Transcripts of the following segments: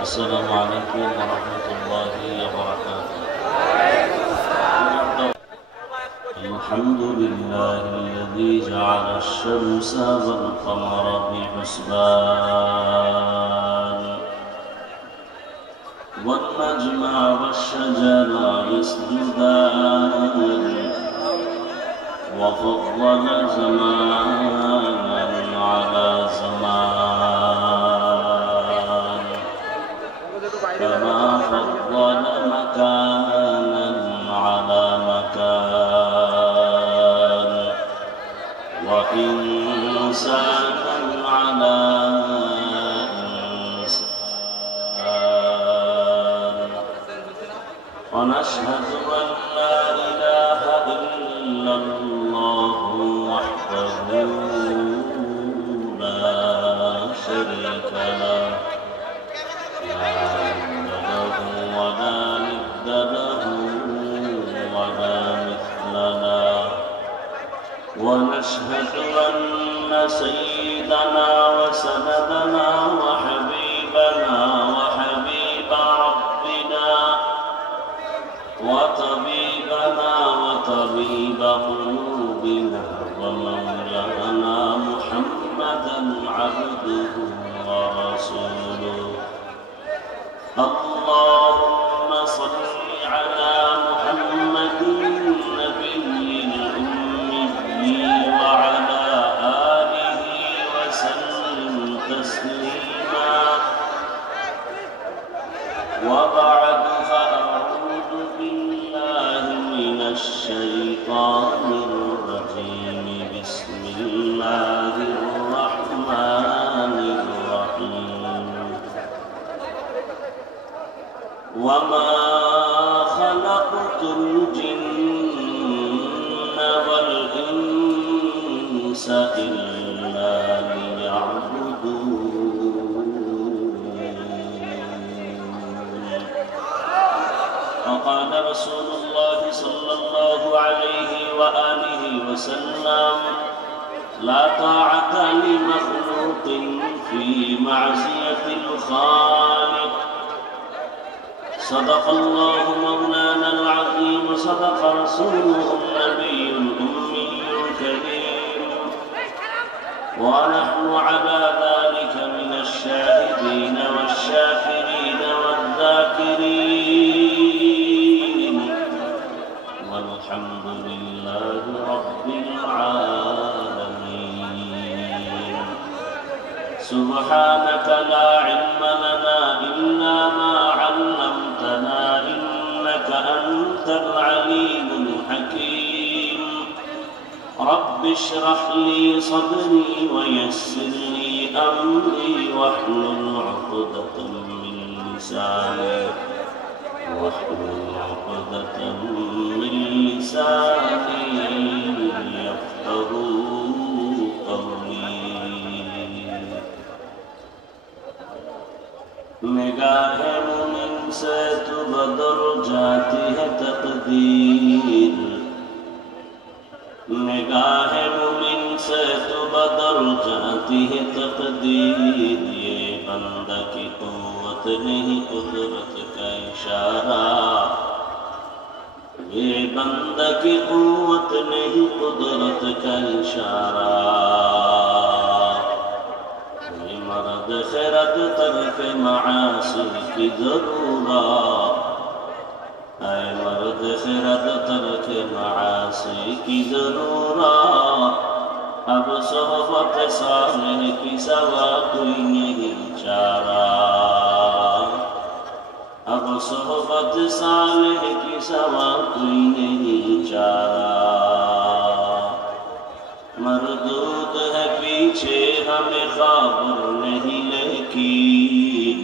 السلام عليكم ورحمة الله وبركاته. الحمد لله الذي جعل الشمس والقمر بحسبان والنجم والشجر يسجدان وفضل زمانا على زمان كما فضل مكانا على مكان وإنسانا على إنسان ونشهد أن لا إله إلا الله وحده لا شريك له لا ولد له ولا ند له ولا مثل له ونشهد أن سيدنا وسندنا وحبيبنا وحبيب ربنا وطبيبنا وطبيب قلوبنا ومولانا محمدا عبده ورسوله اللهم صل على محمد النبي الأمي وعلى آله وسلم تسليما وبعد فأعوذ بالله من الشيطان الرجيم بسم الله الرحمن الرحيم وما خلقت الجن والإنس إلا ليعبدون وقال رسول الله صلى الله عليه وآله وسلم لا طاعة لمخلوق في معصية الخالق صدق الله مولانا العظيم صدق رسوله النبي الأمي الكريم ونحن على ذلك من الشاهدين والشاكرين والذاكرين والحمد لله رب العالمين سبحانك لا علم لنا إلا ما علمتنا إنك أنت العليم الحكيم رب اشرح لي صدري ويسر لي أمري واحلل عقدة من لساني يفقهوا قولي نگاہ مومن سے تو بدر جاتی ہے تقدیر نگاہ مومن سے تو بدر جاتی ہے تقدیر یہ بندہ کی قوت نہیں قدرت کا اشارہ یہ بندہ کی قوت نہیں قدرت کا اشارہ مرد خیرت ترک معاصی کی ضرورت اے مرد خیرت ترک معاصی کی ضرورت اب صحبت صالح کی سوا کوئی نہیں چارہ اب صحبت صالح کی سوا کوئی نہیں چارہ مردود ہے پیچھے ہمیں خبر نہیں لیکن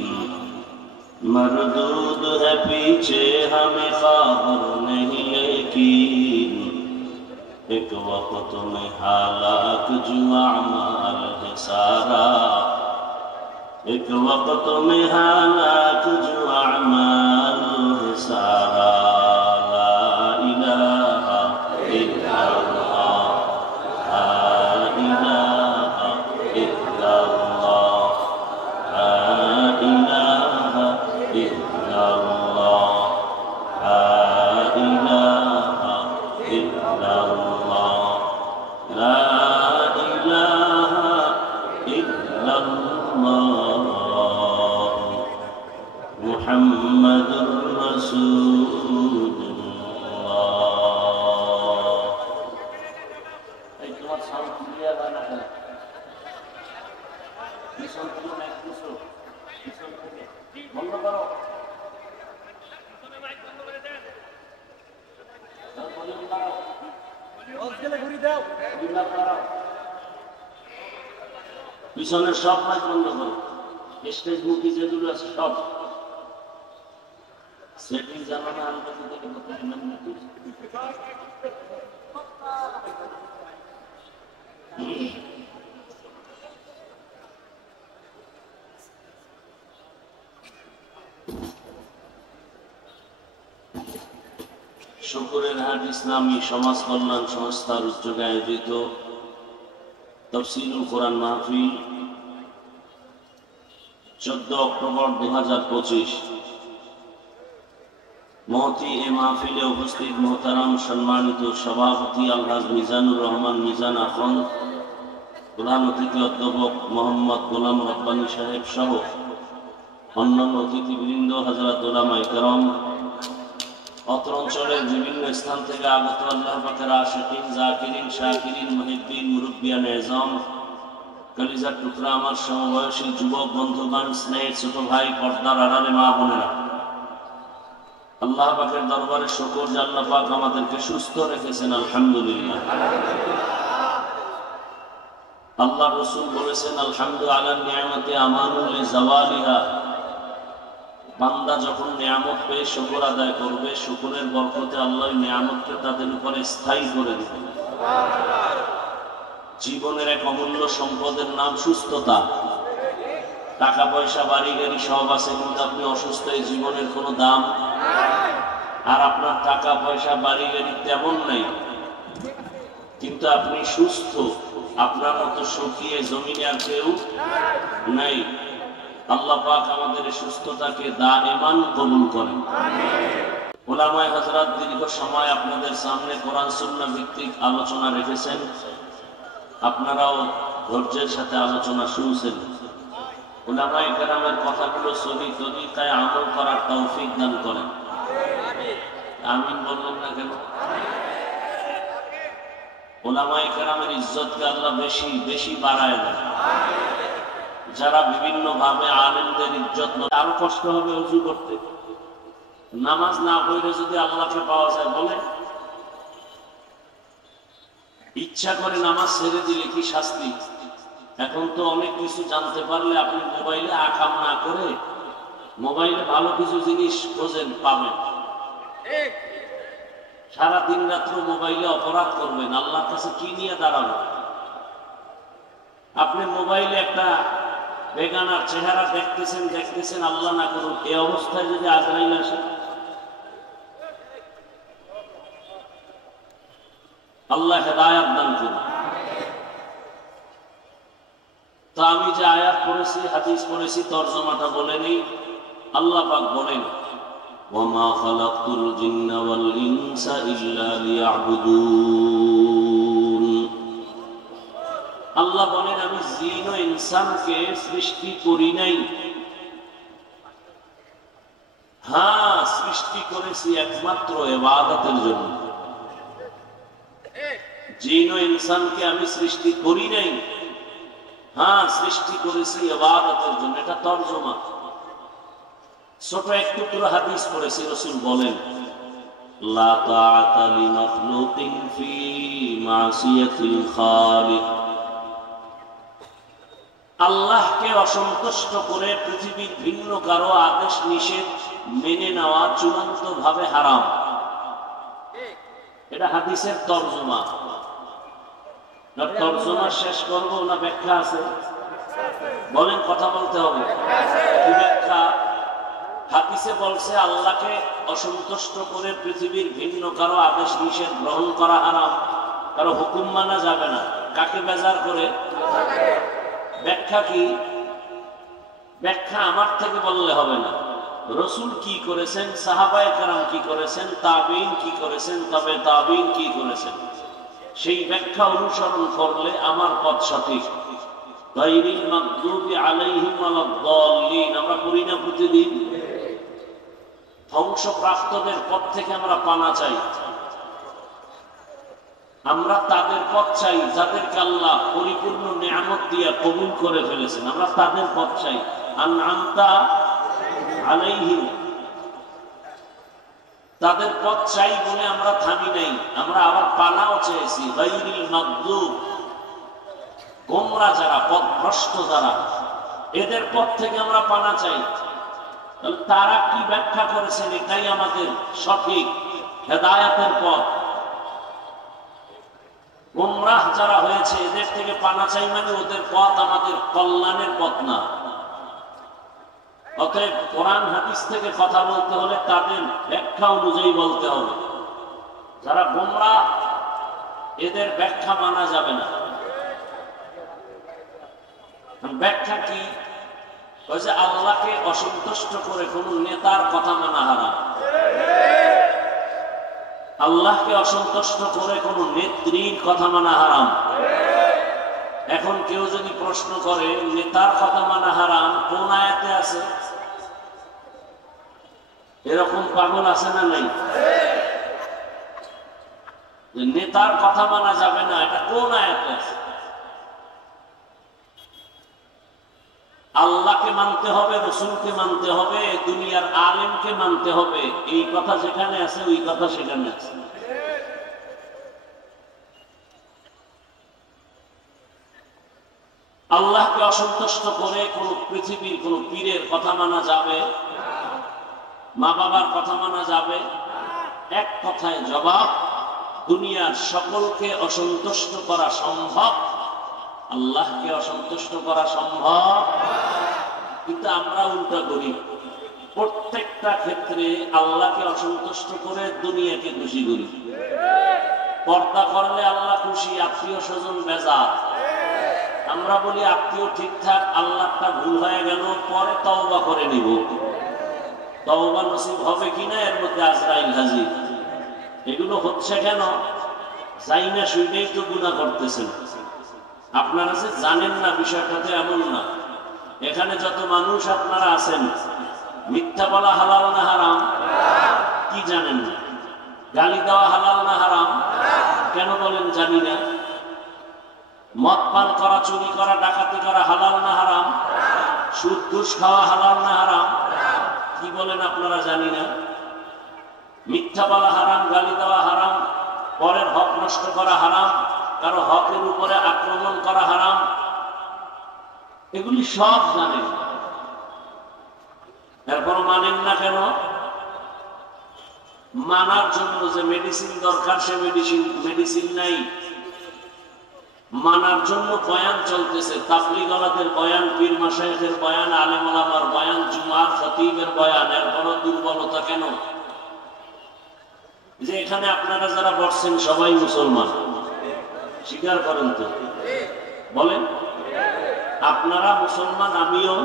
مردود ہے پیچھے ہمیں خبر نہیں لیکن ایک وقت میں ہلاک جو اعمال ہے سارا ایک وقت میں ہلاک جو اعمال ہے سارا لا الہ الا اللہ لا الہ الا اللہ لا الہ মুহাম্মাদুর রাসূলুল্লাহ। এই তোমার সাউন্ড ক্লিয়ার হয় না কেন? পিছন থেকে মাইক দিছো, পিছন থেকে বন্ধ করো। পিছনের সব মাইক বন্ধ করো, স্টেজ মুখী যেগুলো আছে সব সেটিং জানো না। আন্দাজ থেকে শুকরের হাট ইসলামী সমাজ কল্যাণ সংস্থার উদ্যোগে আয়োজিত তাফসীরুল কোরআন মাহফিল 14 অক্টোবর 2025। মহতি এ মাহফিলে উপস্থিত মোহতারাম সম্মানিত সভাপতি আলহাজ মিজানুর রহমান মিজান আখন্দ, প্রধান অতিথি অধ্যাপক মোহাম্মদ গোলাম রব্বানী সাহেব সহ অন্যান্য অতিথিবৃন্দ, হযরত উলামায়ে কেরাম, অত্র অঞ্চলের বিভিন্ন স্থান থেকে আগত আল্লাহর পাকের আশিকিন, জাকিরিন, শাকিরিন, মুহিব্বিন, মুরব্বিয়ান এজাম, কলিজার টুকরা আমার সমবয়সী যুবক বন্ধুগণ, স্নেহের ছোট ভাই, পর্দার আড়ালে মা বোনেরা, আল্লাহ পাকের দরবারে শুকর যে আল্লাহ পাক আমাদেরকে সুস্থ রেখেছেন, আলহামদুলিল্লাহ। আল্লাহ রাসূল বলেছেন, আলহামদু আলা নিয়ামতি আমানুল লিজাওয়ালিহা। বান্দা যখন নিয়ামত পেয়ে শুকর আদায় করবে, শুকরের বরকতে আল্লাহ নিয়ামতকে তাদের উপরে স্থায়ী করে দিবেন। জীবনের এক অমূল্য সম্পদের নাম সুস্থতা। টাকা পয়সা বাড়ি গাড়ি সব আছে, কিন্তু আপনি অসুস্থ, এই জীবনের কোনো দাম। আর আপনার টাকা পয়সা বাড়ি গাড়ি তেমন নাই, কিন্তু আপনি সুস্থ। আপনার মতো সুখিয়ে জমিনে আর কেউ নাই। আল্লাহ পাক আমাদের সুস্থতাকে দাইমান কবুল করেন। উলামায়ে হযরত দীর্ঘ সময় আপনাদের সামনে কোরআন সুন্নাহ ভিত্তিক আলোচনা রেখেছেন, আপনারাও ধৈর্যের সাথে আলোচনা শুনছেন। উলামায়ে কেরামের কথাগুলো সহি তরিকায় আমল করার তৌফিক দান করেন। আমিন বললেন না কেন? উলামায়ে কেরামের ইজ্জতকে আল্লাহ বেশি বেশি বাড়ায় দেন। যারা বিভিন্ন ভাবে আলেমদের ইজ্জত, আরো কষ্ট হবে ওযু করতে। নামাজ না পড়লে যদি আল্লাহকে পাওয়া যায়, বলে ইচ্ছা করে নামাজ ছেড়ে দিলে কি শাস্তি? এখন তো অনেক কিছু জানতে পারলে আপনি মোবাইলে আকাম না করে মোবাইলে ভালো কিছু জিনিস খোঁজেন, পাবেন। সারা দিন রাত্র মোবাইলে অপরাধ করবেন, আল্লাহর কাছে কি নিয়ে দাঁড়াবেন? আপনি মোবাইলে একটা বেগানার চেহারা দেখতেছেন, আল্লাহ না করুন এই অবস্থায় যদি আজরাইল আসে, আল্লাহ হেদায়েত দান করুন। তো আমি যে আয়াত পড়েছি, হাদিস পড়েছি, তরজমাটা বলে নেই। আল্লাহ পাক বলেন, ওয়ামা খালাকতুল জিন্না ওয়াল ইনসা ইল্লা লিয়াবুদুন। আল্লাহ বলেন, আমি জিন ও ইনসানকে সৃষ্টি করি নাই। হ্যাঁ, সৃষ্টি করেছি একমাত্র ইবাদতের জন্য। জিন ও ইনসানকে আমি সৃষ্টি করি নাই, হ্যাঁ সৃষ্টি করেছি ইবাদতের জন্য। এটা তরজমা। ছোট একটু পুরো হাদিস পড়েছি, রাসূল বলেন, লা তাআতা লিমাখলুকিন ফি মাসিয়াতিল খালিক। আল্লাহকে অসন্তুষ্ট করে পৃথিবীর ভিন্ন কারো আদেশ নিষেধ মেনে নেওয়া চূড়ান্ত ভাবে হারাম। এটা হাদিসের তরজমা। তরজমা শেষ করব না ব্যাখ্যা আছে? বলেন, কথা বলতে হবে। কি ব্যাখ্যা? হাদিসে বলছে আল্লাহকে অসন্তুষ্ট করে পৃথিবীর ভিন্ন কারো আদেশ নিষেধ গ্রহণ করা হারাম, কারো হুকুম মানা যাবে না। কাকে বেজার করে? ব্যাখ্যা কি? ব্যাখ্যা আমার থেকে বললে হবে না। রাসূল কি করেছেন, সাহাবায়ে কেরাম কি করেছেন, তাবেঈন কি করেছেন, তবে তাবেঈন কি করেছেন, সেই ব্যাখ্যা অনুসরণ করলে আমার পথ সঠিক। গায়রিল মাগদুবি আলাইহিম ওয়ালাদ-দাল্লিন আমরা পড়ি না প্রতিদিন? ধ্বংসপ্রাপ্তদের পথ থেকে আমরা পানা চাই। আমরা তাদের পথ চাই যাদেরকে আল্লাহ পরিপূর্ণ নিয়ামত দিয়ে কবুল করে ফেলেছেন। আমরা তাদের পথ চাই। আনআমতা আলাইহিম, তাদের পথ চাই বলে আমরা থামি নাই, আমরা আবার পানাও চেয়েছি। গায়রিল মাগদুব, গোমরা যারা, পথভ্রষ্ট যারা, এদের পথ থেকে আমরা পানা চাই। তাহলে তারা কি ব্যাখ্যা করেছেন এটাই আমাদের সঠিক হেদায়েতের পথ। গোমরাহ যারা হয়েছে এদের থেকে পানা চাই মানে ওদের পথ আমাদের কল্যাণের পথ না। অতএব কোরআন হাদিস থেকে কথা বলতে হলে তাদের ব্যাখ্যা অনুযায়ী বলতে হবে। যারা গোমরাহ এদের ব্যাখ্যা মানা যাবে না। ব্যাখ্যা কি? ওই যে আল্লাহকে অসন্তুষ্ট করে কোন নেতার কথা মানা হারাম, আল্লাহকে অসন্তুষ্ট করে কোন নেত্রীর কথা মানা হারাম। এখন কেউ যদি প্রশ্ন করে নেতার কথা মানা হারাম কোন আয়াতে আছে, এরকম পাগল আছে না নাই? নেতার কথা মানা যাবে না, এটা কোন আয়াতে আছে? আল্লাহকে মানতে হবে, রসুলকে মানতে হবে, দুনিয়ার আলেমকে মানতে হবে। এই কথা যেখানে আছে ওই কথা সেখানে আছে। আল্লাহকে অসন্তুষ্ট করে কোন পৃথিবীর কোন পীরের কথা মানা যাবে, মা বাবার কথা মানা যাবে? এক কথায় জবাব, দুনিয়ার সকলকে অসন্তুষ্ট করা সম্ভব, আল্লাহকে অসন্তুষ্ট করা সম্ভব। কিন্তু আমরা উল্টা করি, প্রত্যেকটা ক্ষেত্রে আল্লাহকে অসন্তুষ্ট করে দুনিয়াকে খুশি করি। পর্দা করলে আল্লাহ খুশি, আত্মীয় স্বজন বেজার। আমরা বলি আত্মীয় ঠিকঠাক, আল্লাহটা ভুল হয়ে গেল, পরে তওবা করে নিব। তওবা নসিব হবে কিনা এর মধ্যে আজরাইল হাজির। এগুলো হচ্ছে কেন? যাই না শুনেই তো গুনাহ করতেছেন। আপনারা যে জানেন না বিষয়টাতে এমন না। এখানে যত মানুষ আপনারা আছেন, মিথ্যা বলা হালাল না হারাম কি জানেন না? গালি দেওয়া হালাল না হারাম কেন বলেন জানি না? মদ পান করা, চুরি করা, ডাকাতি করা হালাল না হারাম? সুদ ঘুষ খাওয়া হালাল না হারাম কি বলেন আপনারা জানি না? মিথ্যা বলা হারাম, গালি দেওয়া হারাম, পরের হক নষ্ট করা হারাম, কারো হকের উপরে আক্রমণ করা হারাম। এগুলি সব জানেন, এরপর মানেন না কেন? মানার জন্য যে মেডিসিন দরকার সে মেডিসিন নাই। মানার জন্য বয়ান চলতেছে, তাবলীগওয়ালাদের বয়ান, পীর মাশায়েখের বয়ান, আলেম ওলামার বয়ান, জুমার খতিবের বয়ান, এরপরও দুর্বলতা কেন? যে এখানে আপনারা যারা বসছেন সবাই মুসলমান, স্বীকার করেন তো? বলেন আপনারা মুসলমান, আমিও।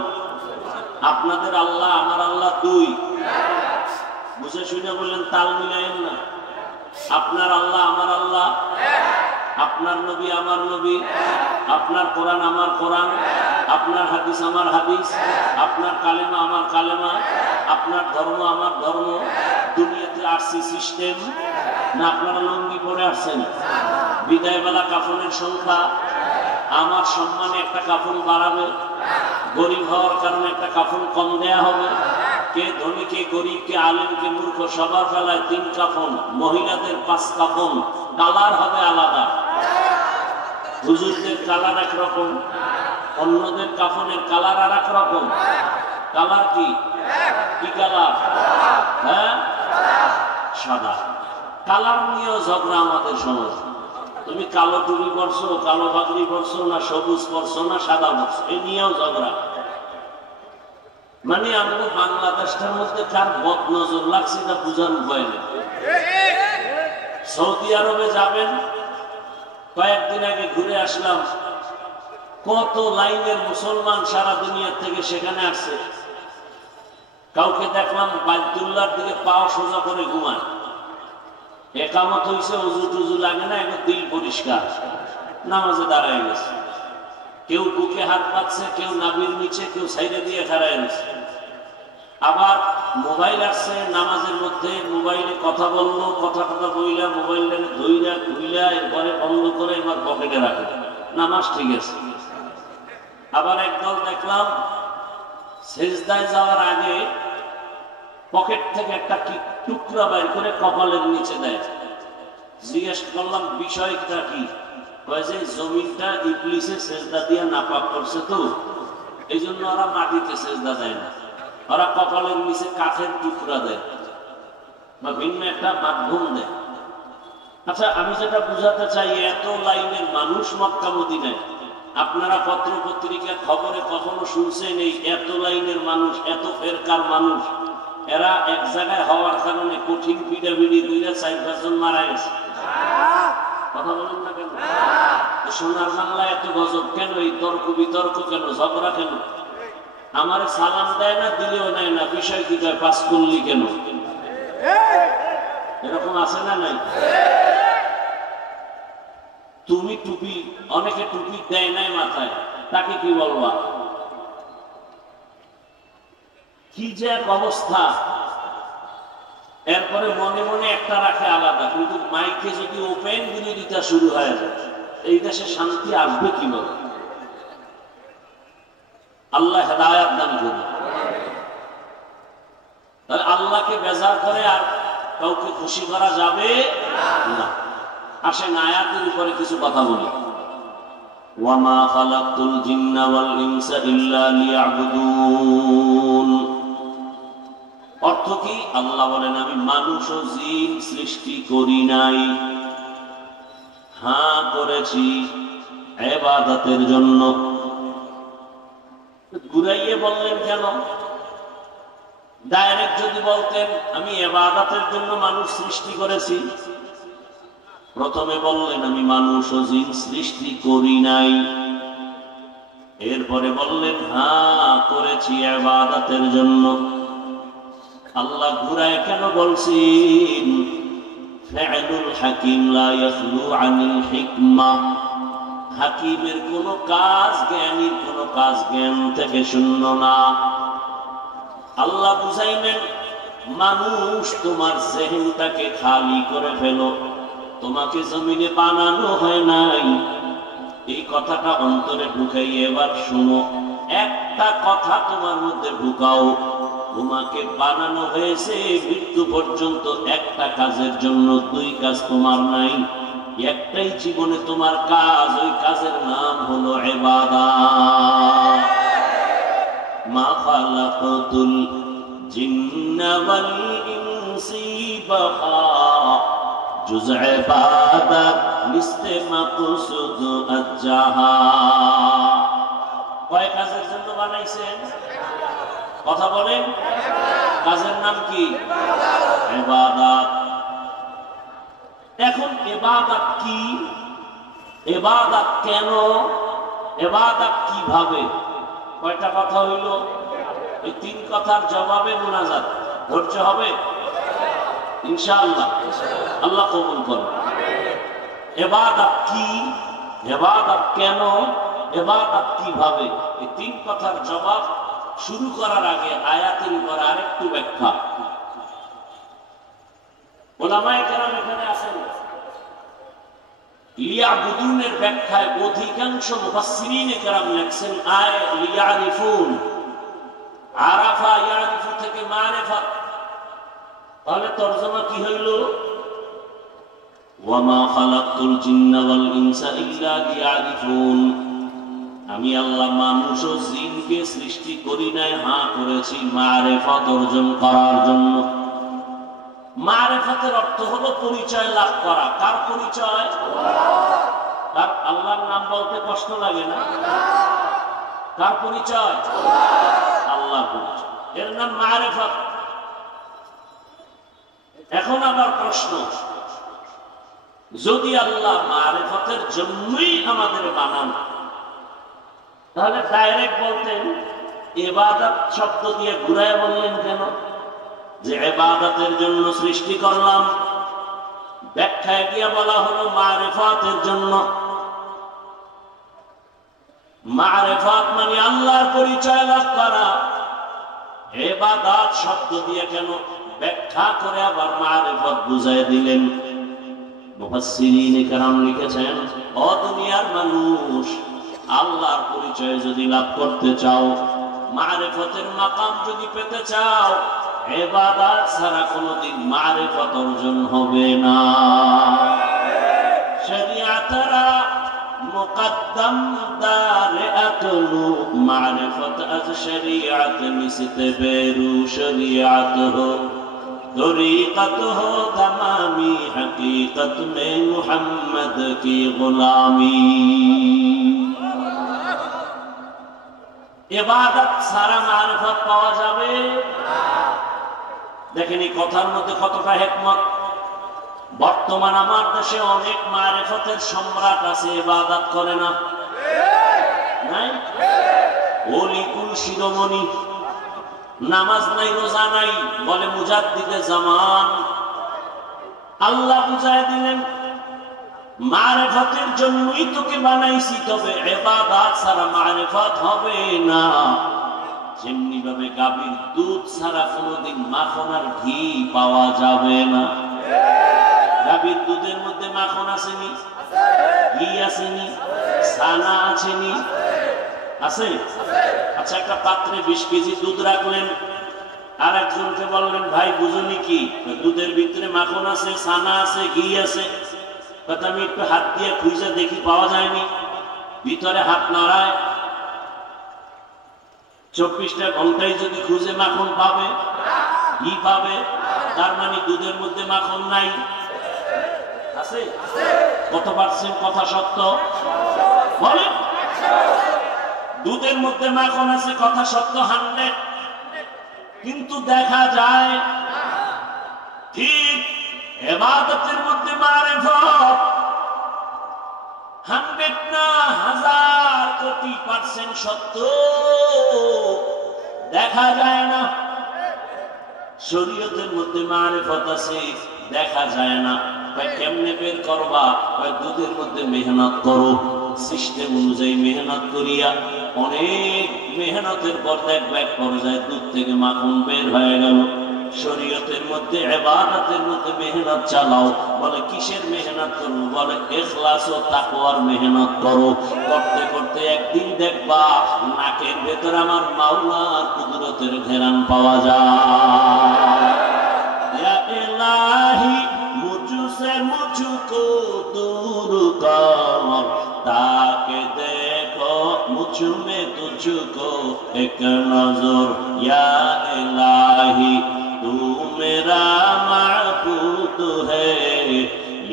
আপনাদের আল্লাহ আমার আল্লাহ দুই। বুঝে শুনে বললেন, তাল মিলায়েন না। আপনার আল্লাহ আমার আল্লাহ, আপনার নবী আমার নবী, আপনার কোরআন আমার কোরআন, আপনার হাদিস আমার হাদিস, আপনার কালেমা আমার কালেমা, আপনার ধর্ম আমার ধর্ম। দুনিয়াতে আসছি সিস্টেম না? আপনারা লুঙ্গি পরে আসছেন। বিদায়বেলা কাফনের সংখ্যা, আমার সম্মানে একটা কাফন বাড়াবে, গরিব হওয়ার কারণে একটা কাফন কম দেয়া হবে। কে ধনী, কে গরিব, কে আলেম, কে মূর্খ, সবার বেলায় 3 কাফন, মহিলাদের 5 কাফন, কালার হবে আলাদা। হুজুরদের কালার একরকম, অন্যদের কাফনের কালার আর এক রকম। কালার কি? কি কালার? হ্যাঁ, সাদা। কালার নিয়েও ঝগড়া আমাদের সমাজ। তুমি কালো টুপি পরছো, কালো পাগড়ি পরছো, না সবুজ পরছো, না সাদা পরছো, এই নিয়েও ঝগড়া। মানে আমাদের বাংলাদেশটার মধ্যে কার বদ নজর লাগছে তা বুঝার উপায় নেই। সৌদি আরবে যাবেন, কয়েকদিন আগে ঘুরে আসলাম, কত লাইনের মুসলমান সারা দুনিয়া থেকে সেখানে আসছে। কাউকে দেখলাম বাইতুল্লাহর দিকে পাও সোজা করে ঘুমায়, একামত হইছে, উজু টুজু লাগে না, এখন দিল পরিষ্কার, নামাজে দাঁড়ায় গেছে। কেউ বুকে হাত পাচ্ছে, কেউ নাভির নিচে, কেউ সাইডে দিয়ে খাড়ায় গেছে। আবার মোবাইল মোবাইল আসছে, নামাজের মধ্যে মোবাইলে কথা বললো, কথা বইলা মোবাইল ধইলা ধুইলা এরপরে বন্ধ করে এবার পকেটে রাখে, নামাজ ঠিক আছে। আবার একদল দেখলাম সেজদায় যাওয়ার আগে পকেট থেকে একটা টুকরা বাইর করে কপালের নিচে দেয়। জিজ্ঞেস করলাম বিষয়টা কি? কয় যে জমিনটা ইবলিসে সেজদা দিয়ে নাপাক করছে, তো এই জন্য ওরা মাটিতে সেজদা দেয় না, ওরা কপালের নিচে কাঠের টুকরা দেয় বা ভিন্ন একটা মাধ্যম দেয়। আচ্ছা, আমি যেটা বুঝাতে চাই, এত লাইনের মানুষ মক্কা মদিনায়, আপনারা পত্র পত্রিকা খবরে কখনো শুনছেন এই এত লাইনের মানুষ, এত ফেরকার মানুষ, এরা এক জায়গায় হওয়ার কারণে কঠিন পিড়াপিড়ি হইয়া 4-5 জন মারা গেছে? কথা বলেন না কেন? সোনার বাংলা এত গজব কেন? এই তর্ক বিতর্ক কেন? ঝগড়া কেন? আমার সালাম দেয় না, দিলেও নেয় না, বিষয় কি কয় পাস করলি কেন? এরকম আছে না নাই? তুমি টুপি, অনেকে টুপি দেয় নাই মাথায়, তাকে কি বলবা? কি যে এক অবস্থা। এরপরে মনে মনে একটা রাখে আলাদা, কিন্তু মাইকে যদি ওপেন বিরোধিতা শুরু হয়ে যায়, এই দেশে শান্তি আসবে কিভাবে? আল্লাহ হেদায়েত দান করুন। আল্লাহকে বেজার করে আর কাউকে খুশি করা যাবে না। আসেন আয়াতের উপরে কিছু কথা বলি। ওয়ামা খালাকতুল জিন্না ওয়াল ইনসা ইল্লা লিয়াবুদুন। অর্থ কি? আল্লাহ বলেন আমি মানুষ ও জিন সৃষ্টি করি নাই, হ্যাঁ করেছি ইবাদতের জন্য। ঘুরাইয়ে বললেন কেন? ডাইরেক্ট যদি বলতেন আমি ইবাদতের জন্য মানুষ সৃষ্টি করেছি, প্রথমে বললেন আমি মানুষ ও জিন সৃষ্টি করি নাই, এরপরে বললেন হ্যাঁ করেছি ইবাদতের জন্য। আল্লাহ ঘুরায় কেন বলছেন? ফা'লুল হাকিম লা ইয়াখলু আনিল হিকমা। হাকিমের কোন কাজ, জ্ঞানীর কোন কাজ জ্ঞান থেকে শূন্য না। আল্লাহ বুঝাইলেন মানুষ তোমার জেহেনটাকে খালি করে ফেলো, তোমাকে জমিনে বানানো হয় নাই। এই কথাটা অন্তরে ঢুকাই, এবার শুনো, একটা কথা তোমার মধ্যে ঢুকাও, তোমাকে বানানো হয়েছে মৃত্যু পর্যন্ত একটা কাজের জন্য, 2 কাজ তোমার নাই। একটাই জীবনে তোমার কাজ, ওই কাজের নাম হলো ইবাদত। মা খালাকাতুল জিন্না ওয়াল ইনসি বাহা জুজ ইবাদত মিসলে মাকসুদ আজ্জাহা। কয় কাজের জন্য বানাইছেন? কথা বলেন। কাজের নাম কি? ইবাদত। এখন ইবাদত কি? ইবাদত কেন? ইবাদত কিভাবে? কয়টা কথা হইল? এই 3 কথার জবাবে মুনাজাত। ধৈর্য হবে ইনশাআল্লাহ, আল্লাহ কবুল করুন। ইবাদত কি? ইবাদত কেন? ইবাদত কিভাবে? এই 3 কথার জবাব শুরু করার আগে আয়াতের উপর আরেকটু ব্যাখ্যা। উলামায়ে কেরাম এখানে আছেন, লিয়াবুদুনের ব্যাখ্যায় অধিকাংশ মুফাসসিরিনে কেরাম লেখছেন আয় লিয়ারিফুন। আরাফা ইয়ারিফু থেকে মারিফাত, তাহলে তরজমা কি হইল? ওয়ামা খালাকতুল জিন্না ওয়াল ইনসা ইল্লা লিয়ারিফুন। আমি আল্লাহ মানুষ ও জিনকে সৃষ্টি করি নাই, হ্যাঁ করেছি মারিফাত অর্জন করার জন্য। মারিফাতের অর্থ হলো পরিচয় লাভ করা। কার পরিচয়? তার আল্লাহর নাম বলতে কষ্ট লাগে না? কার পরিচয়? আল্লাহর পরিচয়, এর নাম মারিফাত। এখন আবার প্রশ্ন, যদি আল্লাহ মারিফাতের জন্যই আমাদের বানান, তাহলে ডাইরেক্ট বলতেন ইবাদত শব্দ দিয়ে ঘুরায় বললেন কেন যে ইবাদতের জন্য সৃষ্টি করলাম? ব্যাখ্যায় গিয়ে বলা হলো মারিফাতের জন্য। মারিফাত মানে আল্লাহর পরিচয় লাভ করা। ইবাদত শব্দ দিয়ে কেন ব্যাখ্যা করে আবার মারিফত বুঝায় দিলেন। মুফাসসিরিন কেরাম লিখেছেন, ও দুনিয়ার মানুষ, আল্লাহর পরিচয় যদি লাভ করতে চাও, মারিফতের মাকাম যদি পেতে চাও, ইবাদত ছাড়া কোনোদিন মারিফত অর্জন হবে না। শরীয়তরা মুকদ্দম দারিআতুল মারিফত আজ শরীয়ত নিসতে বেরু শরীয়ত হো তরিকত হো তমামি হकीकत में मुहम्मद की गुलामी। ইবাদত ছাড়া মারিফত পাওয়া যাবে না। দেখেন এই কথার মধ্যে কতটা হিকমত। বর্তমান আমার দেশে অনেক মারিফতের সম্রাট আছে, ইবাদত করে না, নাই? ওলি কুল শিরোমণি, নামাজ নাই, রোজা নাই, বলে মুজাদ্দিদে জামান। আল্লাহ বুঝায় দিলেন, মারিফতের জন্যই তোকে বানাইছি, তবে ইবাদত ছাড়া মারিফত হবে না। যেমনি ভাবে গাভীর দুধ ছাড়া কোনোদিন মাখন আর ঘি পাওয়া যাবে না। গাভীর দুধের মধ্যে মাখন আসেনি, ঘি আসেনি, ছানা আসেনি, আছে? আচ্ছা, একটা পাত্রে 20 কেজি দুধ রাখলেন, আর একজনকে বললেন, ভাই বুঝুনি কি দুধের ভিতরে মাখন আছে, ছানা আছে, ঘি আছে? আমি একটু হাত দিয়ে খুঁজে দেখি, পাওয়া যায়নি। ভিতরে হাত নাড়ায়, 24টা ঘন্টায় যদি খুঁজে মাখন পাবে, ঘি পাবে, তার মানে দুধের মধ্যে মাখন নাই, আছে? কত পার্সেন্ট কথা সত্য বলে? দুধের মধ্যে মাখন আছে, কথা সত্য 100, কিন্তু দেখা যায় ঠিক ইবাদতের মধ্যে মারিফত 100 না 1000 কোটি পার্সেন্ট সত্য, দেখা যায় না। শরীয়তের মধ্যে মারিফত আছে, দেখা যায় না। কেমনে বের করবা? দুধের মধ্যে মেহনত করো, সিস্টেম অনুযায়ী মেহনত করিয়া অনেক মেহনতের পর দেখবে এক পর্যায়ে দুধ থেকে মাখন বের হয়ে গেল। শরীয়তের মধ্যে ইবাদতের মধ্যে মেহনত চালাও, বলে কিসের মেহনত করবো? বলে ইখলাস ও তাকওয়ার মেহনত করো। করতে করতে একদিন দেখবা নাকের ভেতর আমার মাওলার কুদরতের ঘেরান পাওয়া যায়। ইয়া ইলাহি মুঝসে মুঝকো দূর কর, তাকে দেখো মুঝ में तुझको एक नजर। या इलाही तू मेरा माबूद है,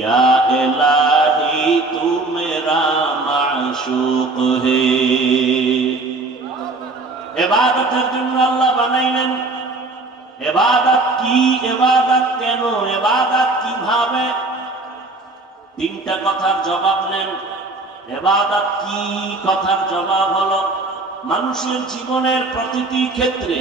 या इलाही तू मेरा माशूक है। इबादतेर जন্য আল্লাহ বানাইলেন। ইবাদত কি, ইবাদত কেন, ইবাদত কিভাবে? 3টা কথার জবাব নেন। ইবাদত কি কথার জবাব হলো মানুষের জীবনের প্রতিটি ক্ষেত্রে